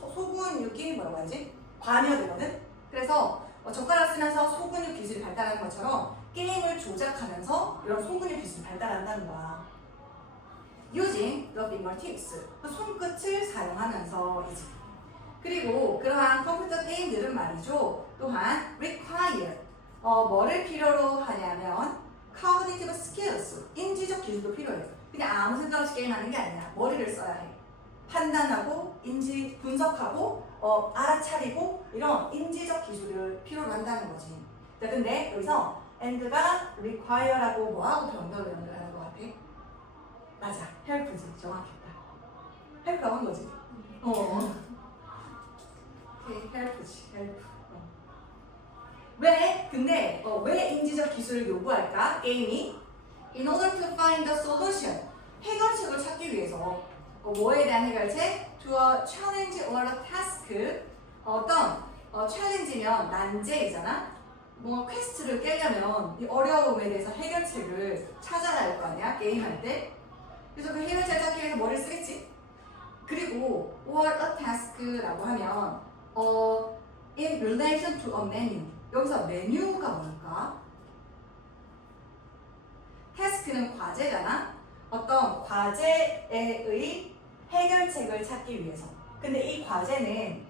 소근육이 뭐라고 하지? 과밀되거든. 그래서 젓가락 쓰면서 소근육 기술이 발달하는 것처럼 게임을 조작하면서 이런 소근육 기술이 발달한다는 거야. Using the fingertips, 손끝을 사용하면서이지. 그리고 그러한 컴퓨터 게임들은 말이죠. 또한 require, 뭐를 필요로 하냐면 cognitive skills, 인지적 기술도 필요해요. 그냥 아무 생각 없이 게임하는 게 아니야. 머리를 써야 해. 판단하고, 분석하고, 알아차리고 이런 인지적 기술을 필요로 한다는 거지. 자, 근데 여기서 and가 require라고 뭐하고 병렬을 연결하는 것 같아? 맞아, help지. 정확했다. help가 한 거지. 오케이, help지, help. 근데 왜 인지적 기술을 요구할까? 게임이 in order to find the solution, 해결책을 찾기 위해서. 뭐에 대한 해결책? To a challenge or a task. 어떤 챌린지면 난제이잖아. 뭔가 퀘스트를 깨려면 이 어려움에 대해서 해결책을 찾아야 할 거 아니야? 게임할 때. 그래서 그 해결책 찾기 위해서 머리를 쓰겠지. 그리고 or a task라고 하면 in relation to a menu. 여기서 메뉴가 뭘까? task는 과제잖아. 어떤 과제의 해결책을 찾기 위해서. 근데 이 과제는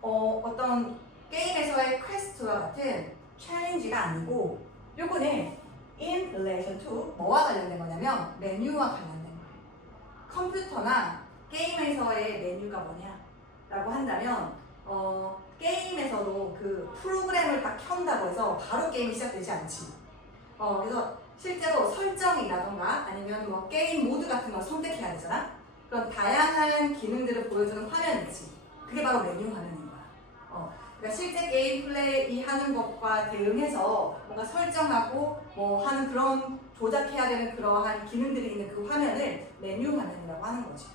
어떤 게임에서의 퀘스트와 같은 챌린지가 아니고 요거는 in relation to 뭐와 관련된 거냐면 메뉴와 관련된 거예요. 컴퓨터나 게임에서의 메뉴가 뭐냐 라고 한다면 게임에서도 그 프로그램을 딱 켠다고 해서 바로 게임이 시작되지 않지. 그래서 실제로 설정이라던가 아니면 뭐 게임 모드 같은 걸 선택해야 되잖아. 그런 다양한 기능들을 보여주는 화면이지. 그게 바로 메뉴 화면인 거야. 그러니까 실제 게임 플레이 하는 것과 대응해서 뭔가 설정하고 뭐 하는 그런 조작해야 되는 그러한 기능들이 있는 그 화면을 메뉴 화면이라고 하는 거지.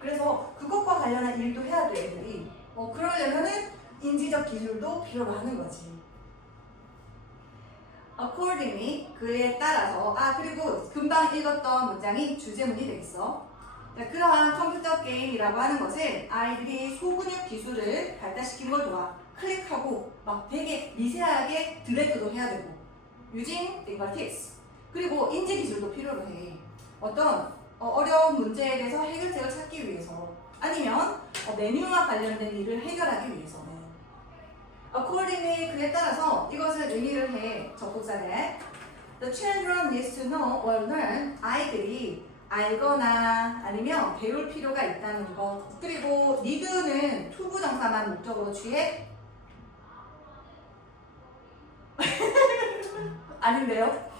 그래서 그것과 관련한 일도 해야 돼, 애들이. 그러려면은 인지적 기술도 필요로 하는 거지. accordingly, 그에 따라서, 그리고 금방 읽었던 문장이 주제문이 되겠어. 자, 그러한 컴퓨터 게임이라고 하는 것은 아이들이 소근육 기술을 발달시키는 걸 좋아. 클릭하고 막 되게 미세하게 드래그도 해야 되고 using fingertips. 그리고 인지 기술도 필요로 해. 어떤 어려운 문제에 대해서 해결책을 찾기 위해서 아니면 메뉴와 관련된 일을 해결하기 위해서는 accordingly, 그에 따라서 이것을 의미를 해. 접속사에 The children needs to know or learn. 아이들이 알거나 아니면 배울 필요가 있다는 것. 그리고 need는 투부정사만 목적으로 취해? 아닌데요?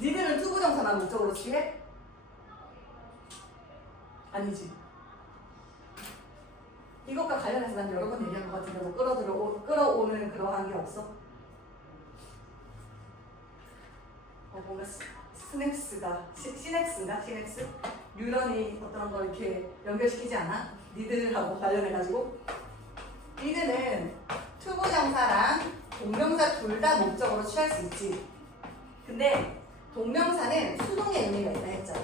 need는 투부정사만 목적으로 취해? 아니지. 이것과 관련해서 난 여러 번 얘기한 것 같은데 뭐 끌어오는 그러한 게 없어? 뭔가 시냅스가 시냅스? 뉴런이 어떤 걸 이렇게 연결시키지 않아? 니들하고 관련해가지고 니들은 투부정사랑 동명사 둘 다 목적으로 취할 수 있지. 근데 동명사는 수동의 의미가 있다 했잖아.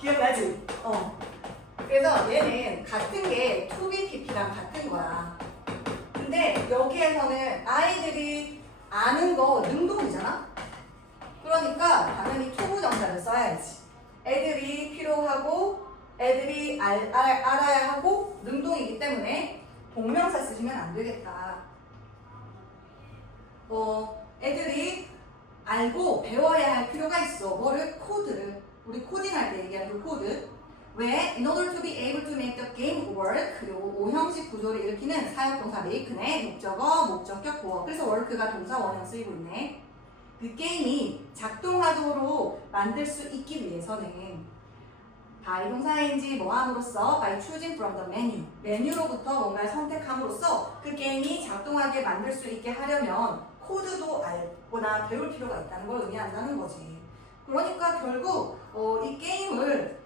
기억나지? 그래서 얘는 같은 게 to be pp랑 같은 거야. 근데 여기에서는 아이들이 아는 거 능동이잖아? 그러니까 당연히 투부정사를 써야지. 애들이 필요하고 애들이 알아야 하고 능동이기 때문에 동명사 쓰시면 안 되겠다. 애들이 알고 배워야 할 필요가 있어. 뭐를? 코드를. 우리 코딩할 때 얘기한 그 코드. 왜? In order to be able to make the game work. 그리고 오형식 구조를 일으키는 사역동사 make네. 목적어, 목적격, 보어. 그래서 work가 동사 원형 쓰이고 있네. 그 게임이 작동하도록 만들 수 있기 위해서는 by 동사인지 뭐함으로써 by choosing from the menu. 메뉴로부터 뭔가를 선택함으로써 그 게임이 작동하게 만들 수 있게 하려면 코드도 알거나 배울 필요가 있다는 걸 의미한다는 거지. 그러니까 결국 이 게임을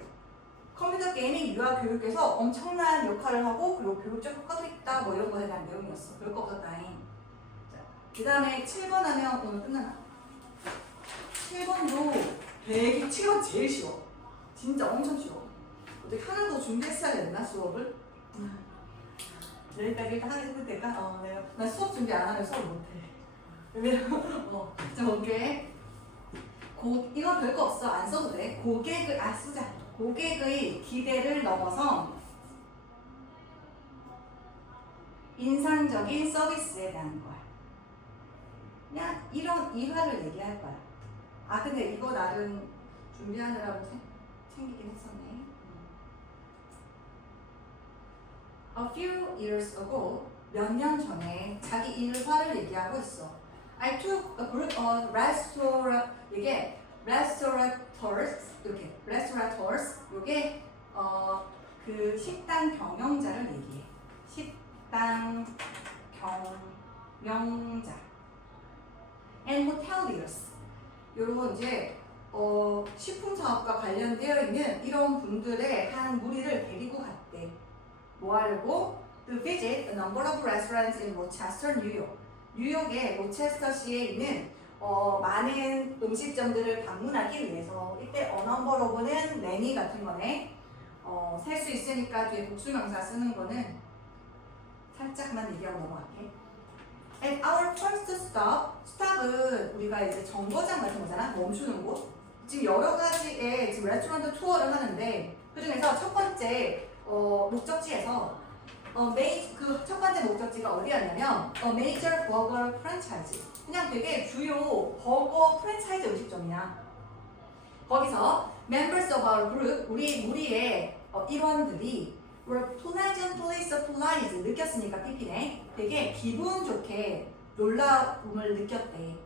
컴퓨터 게이밍 유아 교육에서 엄청난 역할을 하고 그리고 교육적 효과도 있다 뭐 이런 거에 대한 내용이었어. 별거 없었다잉. 그 다음에 7번 하면 오늘 끝나나? 7번도 되게 7번 제일 쉬워. 진짜 엄청 쉬워. 어떻게 하나 더 준비했어야 됐나 수업을? 여기까지 일단 하나 해도 될까? 내가 나 수업 준비 안 하면 수업 못해. 왜냐면 자 볼게. 이거 별거 없어. 안 써도 돼. 쓰자. 고객의 기대를 넘어서 인상적인 서비스에 대한 거야. 그냥 이런 일화를 얘기할 거야. 아 근데 이거 나름 준비하느라고 챙기긴 했었네. A few years ago, 몇 년 전에 자기 일화를 얘기하고 있어. I took a group of 이게 restaurateurs 이렇게 restaurateurs 이게 그 식당 경영자를 얘기해. 식당 경영자 and hoteliers 요런 이제 식품 사업과 관련되어 있는 이런 분들의 한 무리를 데리고 갔대. 뭐 하려고? To visit a number of restaurants in Rochester, New York. 뉴욕의 로체스터시에 있는 많은 음식점들을 방문하기 위해서 이때 a number of는 many 같은 거네. 셀 수 있으니까 뒤에 복수명사 쓰는 거는 살짝만 얘기하고 넘어갈게. At our first stop은 우리가 이제 정거장 같은 거잖아. 멈추는 곳. 지금 여러 가지의 지금 레스토랑트 투어를 하는데 그 중에서 첫 번째 목적지에서 그 첫 번째 목적지가 어디였냐면 major burger franchise. 그냥 되게 주요 버거 프랜차이즈 음식점이야. 거기서 members of our group 우리 무리의 일원들이 were pleasantly surprised 느꼈으니까 PP네. 되게 기분 좋게 놀라움을 느꼈대.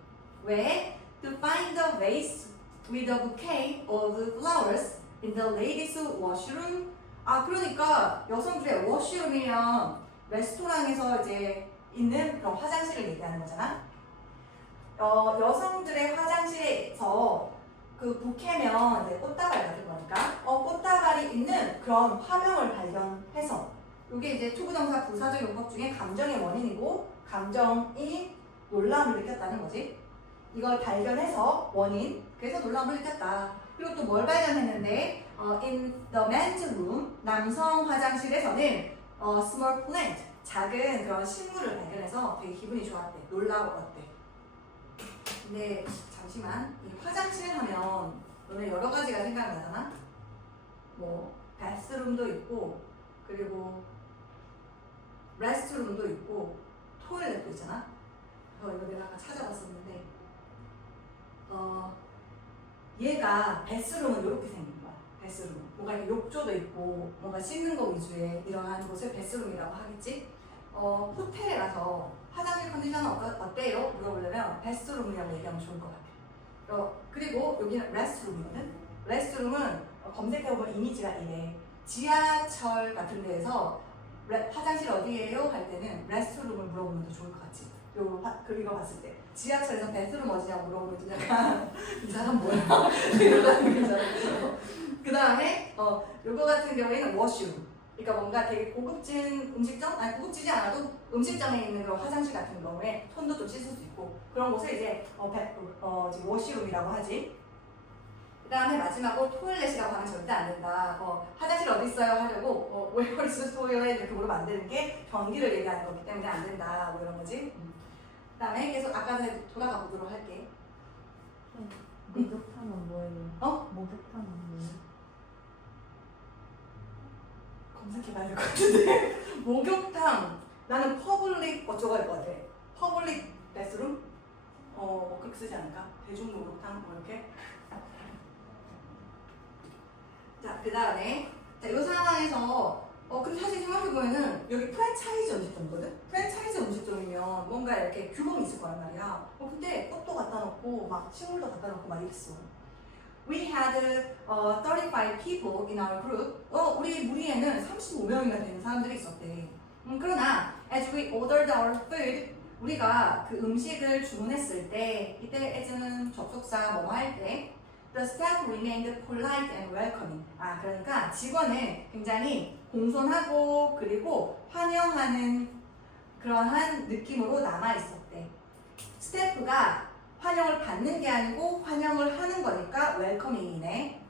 왜? To find a vase with a bouquet of flowers in the ladies' washroom. 아 그러니까 여성들의 워시룸이면 레스토랑에서 이제 있는 그런 화장실을 얘기하는 거잖아. 여성들의 화장실에서 그 부케면 이제 꽃다발 같은 거니까 꽃다발이 있는 그런 화명을 발견해서 이게 이제 투부정사 부사적 용법 중에 감정의 원인이고 감정이 놀라움을 느꼈다는 거지. 이걸 발견해서 원인 그래서 놀라움을 느꼈다. 그리고 또 뭘 발견했는데 in the men's room 남성 화장실에서는 small plant 작은 그런 식물을 발견해서 되게 기분이 좋았대. 놀라웠대. 근데 잠시만 이 화장실 하면 너네 여러 가지가 생각나잖아. 뭐 바스룸도 있고 그리고 레스트룸도 있고 토일렛도 있잖아. 이거 내가 아까 찾아봤었는데 얘가 베스룸은 이렇게 생긴 거야. 베스룸. 뭔가 이렇게 욕조도 있고 뭔가 씻는 거 위주의 이러한 곳을 베스룸이라고 하겠지. 호텔에 가서 화장실 컨디션은 어때요? 물어보려면 베스룸이라고 얘기하면 좋을 것 같아. 그리고 여기는 레스트룸이거든. 레스트룸은 검색해보면 이미지가 이래. 지하철 같은 데에서 화장실 어디예요? 할 때는 레스트룸을 물어보면 더 좋을 것 같지. 그리고 봤을 때 지하철에서 베스룸 어디냐고 물어보면 좀 약간 이 사람 뭐야? 이러는 거잖아. 그 다음에 요거 같은 경우에는 워시룸. 그러니까 뭔가 되게 고급진 음식점? 아니 고급지지 않아도 음식점에 있는 그런 화장실 같은 경우에 손도 좀 씻을 수 있고 그런 곳을 이제 워시룸이라고 하지. 그 다음에 마지막으로 토일렛이라고 하면 절대 안 된다. 화장실 어디 있어요? 하려고 where is toilet 이렇게 물으면 안 되는 게 변기를 얘기하는 거기 때문에 안 된다. 뭐 이런 거지. 그 다음에 계속 아까 돌아가 보도록 할게. 목욕탕은 뭐예요? 목욕탕은 뭐예요? 검색해봐야 될 것 같은데. 목욕탕 나는 퍼블릭 어쩌고 할 것 같아. 퍼블릭 베스룸? 그렇게 쓰지 않을까? 대중 목욕탕 뭐 이렇게. 자, 그 다음에 이 상황에서 근데 사실 생각해보면은 여기 프랜차이즈 음식점이거든? 프랜차이즈 음식점이면 뭔가 이렇게 규범이 있을 거란 말이야. 근데 꽃도 갖다 놓고 막 식물도 갖다 놓고 막 이랬어. We had 35 people in our group. 우리 무리에는 35명이나 되는 사람들이 있었대. 그러나 as we ordered our food, 우리가 그 음식을 주문했을 때 이때 as는 접속사 뭐뭐 할 때 the staff remained polite and welcoming. 그러니까 직원은 굉장히 공손하고 그리고 환영하는 그러한 느낌으로 남아 있었대. 스태프가 환영을 받는 게 아니고 환영을 하는 거니까 웰커밍이네.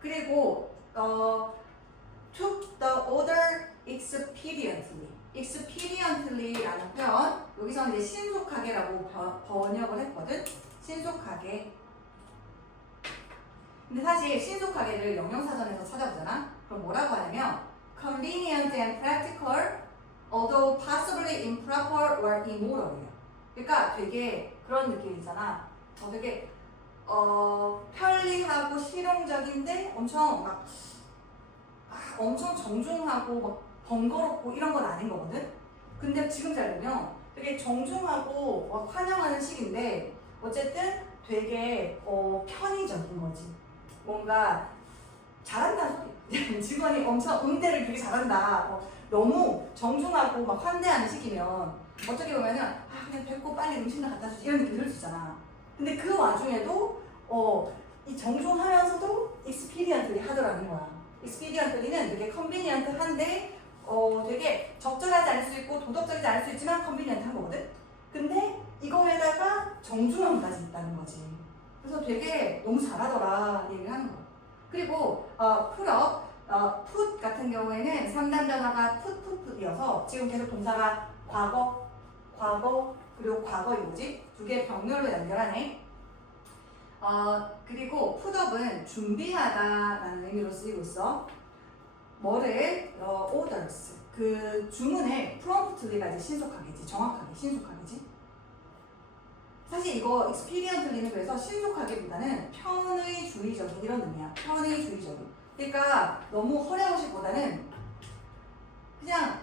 그리고 took the order expediently. expediently라는 표현 여기서는 이제 신속하게라고 번역을 했거든. 신속하게. 근데 사실 신속하게를 영영사전에서 찾아보잖아. 그럼 뭐라고 하냐면 convenient and practical, although possibly improper or immoral이야. 그러니까 되게 그런 느낌이잖아. 되게 편리하고 실용적인데 엄청 정중하고 막 번거롭고 이런 건 아닌 거거든. 근데 지금 잘 보면 되게 정중하고 막 환영하는 식인데 어쨌든 되게 편의적인 거지. 뭔가 잘한다 소리. 직원이 엄청 응대를 되게 잘한다. 너무 정중하고 막 환대하는 식이면 어떻게 보면은 그냥 뵙고 빨리 음식나 갖다 주지 이런 느낌 들 수 있잖아. 근데 그 와중에도 이 정중하면서도 expediently 하더라는 거야. expediently는 되게 convenient한데 되게 적절하지 않을 수 있고 도덕적이지 않을 수 있지만 convenient한 거거든. 근데 이거에다가 정중함까지 있다는 거지. 그래서 되게 너무 잘하더라 얘기를 하는 거야. 그리고 put up, put 같은 경우에는 3단 변화가 put이어서 지금 계속 동사가 과거 그리고 과거이 뭐지? 두 개의 병렬로 연결하네. 그리고 put up은 준비하다라는 의미로 쓰이고 있어. 뭐를 orders 그 주문을 promptly가 이제 신속하게지, 정확하게 신속하게지. 사실 이거 expediently는 그래서 신속하게보다는 편의주의적인 이런 의미야. 편의주의적인. 그러니까 너무 허례허식보다는 그냥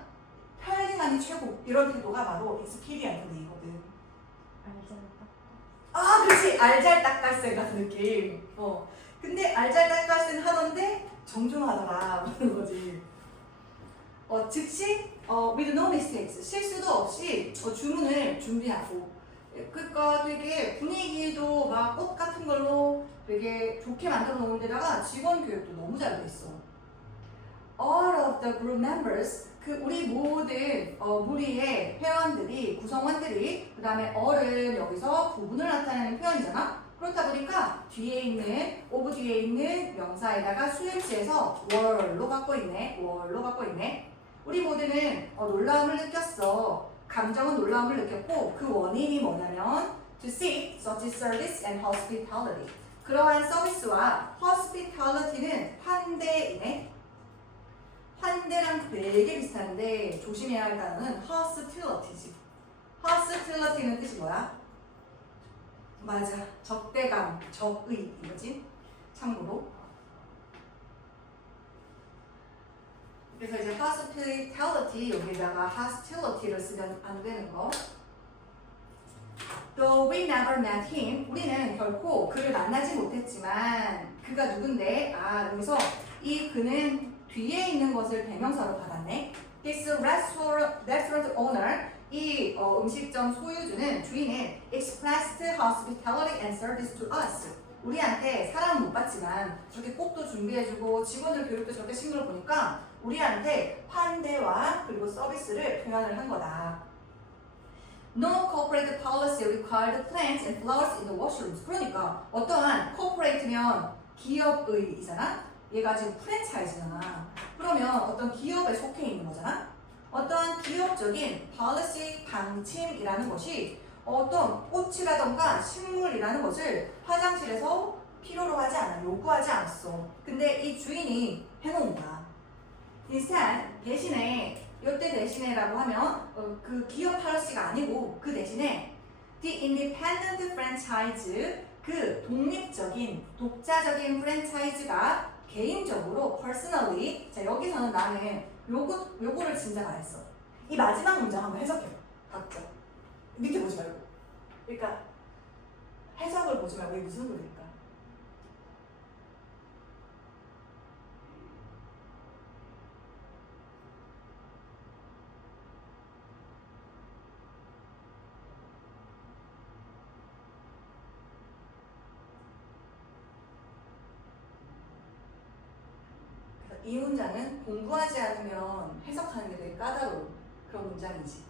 편리함이 최고 이런 태도가 바로 expediently거든. 그렇지. 알잘딱깔센 같은 느낌. 근데 알잘딱깔센 하던데 정중하더라 그런 거지. 즉시 with no mistakes 실수도 없이 주문을 준비하고. 그러니까 되게 분위기도 막 꽃 같은 걸로 되게 좋게 만들어 놓은 데다가 직원 교육도 너무 잘 돼 있어. All of the group members 우리 모든 무리의 회원들이 구성원들이 그 다음에 all은 여기서 부분을 나타내는 표현이잖아. 그렇다 보니까 뒤에 있는 of 뒤에 있는 명사에다가 수행시에서 were로 갖고 있네. 우리 모두는 놀라움을 느꼈어. 감정은 놀라움을 느꼈고 그 원인이 뭐냐면 to seek such service and hospitality. 그러한 서비스와 hospitality는 환대이네. 환대랑 되게 비슷한데 조심해야 할 단어는 hostility지. hostility는 뜻이 뭐야? 맞아. 적대감, 적의 이거지. 참고로. 그래서 이제 hospitality 여기다가 hostility를 쓰면 안 되는 거. Though we never met him, 우리는 결코 그를 만나지 못했지만 그가 누군데? 여기서 이 그는 뒤에 있는 것을 대명사로 받았네. This restaurant owner, 이 음식점 소유주는 주인은 expressed hospitality and service to us. 우리한테 사람은 못 봤지만 저렇게 꽃도 준비해주고 직원들 교육도 저렇게 신경 보니까 우리한테 환대와 그리고 서비스를 표현을 한 거다. No corporate policy required plants and flowers in the washrooms. 그러니까 어떠한 corporate면 기업의이잖아. 얘가 지금 프랜차이즈잖아. 그러면 어떤 기업에 속해 있는 거잖아. 어떠한 기업적인 policy 방침이라는 것이 어떤 꽃이라던가 식물이라는 것을 화장실에서 필요로 하지 않아, 요구하지 않았어. 근데 이 주인이 해놓은 거야. Instead, 대신에 이때 대신에라고 하면 그 기업 policy가 아니고 그 대신에 the independent franchise 그 독립적인 독자적인 프랜차이즈가 개인적으로 personally 자 여기서는 나는 요거를 진짜 말했어. 이 마지막 문장 한번 해석해. 각자 밑에 보지 말고. 그러니까 해석을 보지 말고 이게 무슨 소리일까? 이 문장은 공부하지 않으면 해석하는 게 되게 까다로운 그런 문장이지.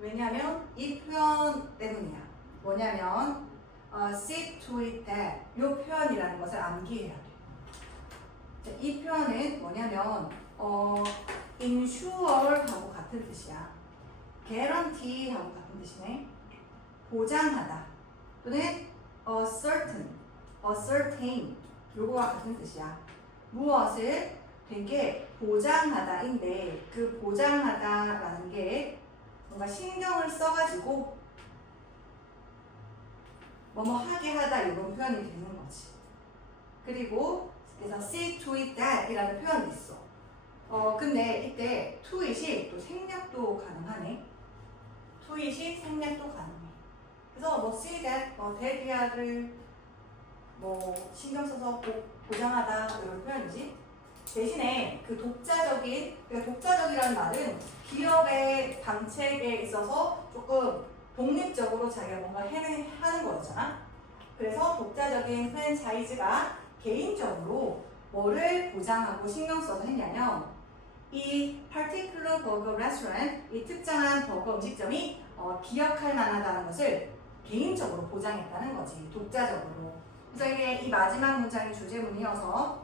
왜냐면 이 표현 때문이야. 뭐냐면 see to it that 이 표현이라는 것을 암기해야 돼. 자, 이 표현은 뭐냐면 insure하고 같은 뜻이야. guarantee하고 같은 뜻이네. 보장하다 또는 ascertain 요거와 같은 뜻이야. 무엇을 되게 보장하다인데 그 보장하다라는 게 뭔가 신경을 써가지고 뭐뭐 하게 하다 이런 표현이 되는 거지. 그리고 그래서 see to it that 이라는 표현이 있어. 근데 이때 to it이 또 생략도 가능하네. to it이 생략도 가능해. 그래서 뭐 see that, that이야를 뭐 신경 써서 보장하다 이런 표현이지. 대신에 그 독자적이라는 말은 기업의 방책에 있어서 조금 독립적으로 자기가 뭔가 하는 거잖아. 그래서 독자적인 프랜차이즈가 개인적으로 뭐를 보장하고 신경 써서 했냐면 이 particular burger restaurant, 이 특정한 버거 음식점이 기억할 만하다는 것을 개인적으로 보장했다는 거지. 독자적으로. 그래서 이게 이 마지막 문장이 주제문이어서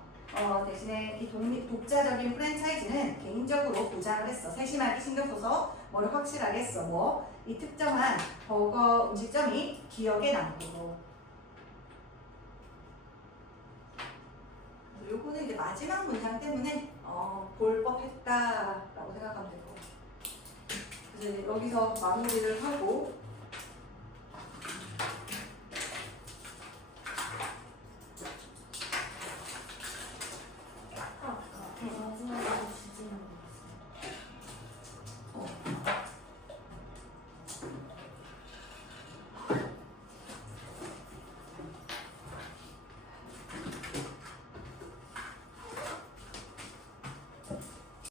대신에 이 독자적인 프랜차이즈는 개인적으로 보장을 했어. 세심하게 신경 써서 뭐를 확실하게 했어. 이 특정한 버거 음식점이 기억에 남고. 요거는 이제 마지막 문장 때문에 볼 법했다라고 생각하면 될 것 같아요. 그래서 이제 여기서 마무리를 하고